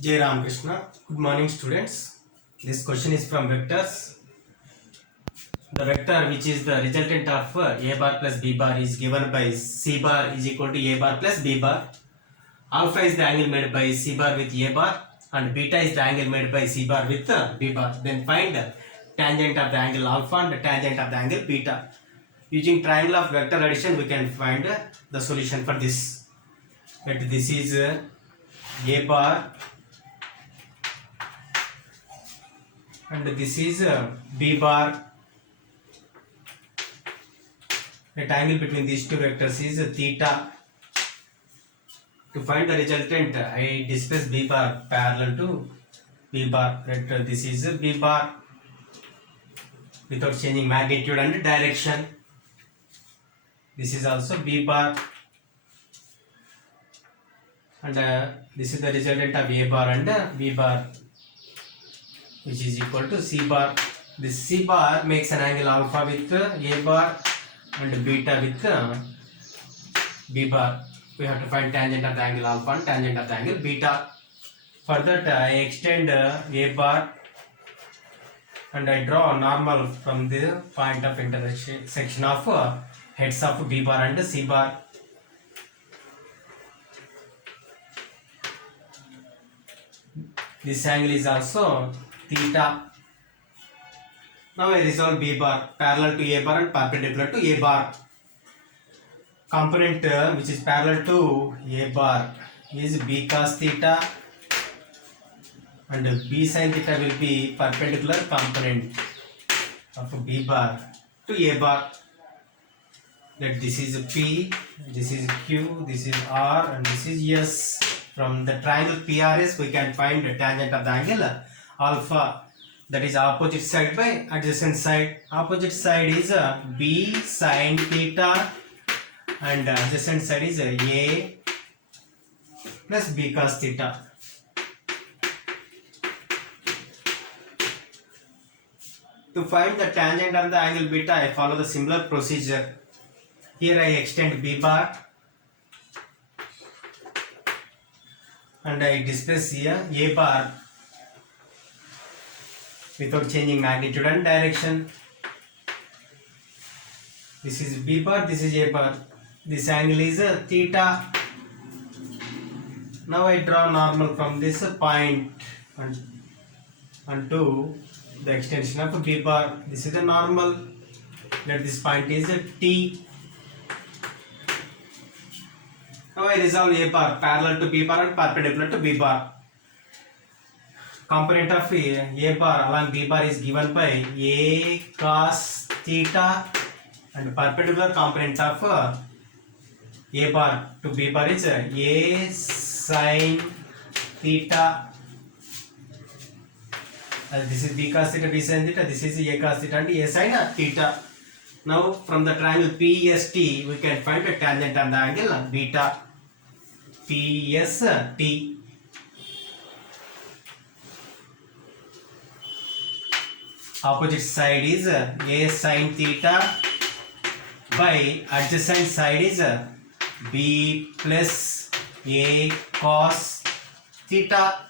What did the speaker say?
Jai Ram Krishna. Good morning, students. This question is from vectors. The vector which is the resultant of a bar plus b bar is given by c bar is equal to a bar plus b bar. Alpha is the angle made by c bar with a bar and beta is the angle made by c bar with b bar. Then find tangent of the angle alpha and the tangent of the angle beta. Using triangle of vector addition we can find the solution for this. But this is a bar and this is b bar. The angle between these two vectors is theta. To find the resultant, I displace b bar parallel to b bar. This is b bar without changing magnitude and direction. This is also b bar, and this is the resultant of a bar and b bar, which is equal to c bar. This c bar makes an angle alpha with a bar and beta with b bar. We have to find tangent of the angle alpha and tangent of the angle beta. For that I extend a bar and I draw a normal from the point of intersection of heads of b bar and c bar. This angle is also theta. Now I resolve b bar parallel to a bar and perpendicular to a bar. Component which is parallel to a bar is b cos theta and b sin theta will be perpendicular component of b bar to a bar. That this is P, this is Q, this is R and this is S. From the triangle PRS we can find the tangent of the angle alpha, that is opposite side by adjacent side. Opposite side is b sin theta and adjacent side is a plus b cos theta. To find the tangent of the angle beta, I follow the similar procedure. Here I extend b bar and I displace here a bar without changing magnitude and direction. This is b bar, this is a bar. This angle is theta. Now I draw normal from this point onto the extension of b bar. This is the normal. Let this point is T. Now I resolve a bar parallel to b bar and perpendicular to b bar. Component of a bar along b bar is given by a cos theta and perpendicular component of a bar to b bar is a sin theta. This is b cos theta, b sin theta, this is a cos theta and a sin theta. Now from the triangle PST we can find a tangent on the angle beta. PST. Opposite side is a sin theta by adjacent side is b plus a cos theta.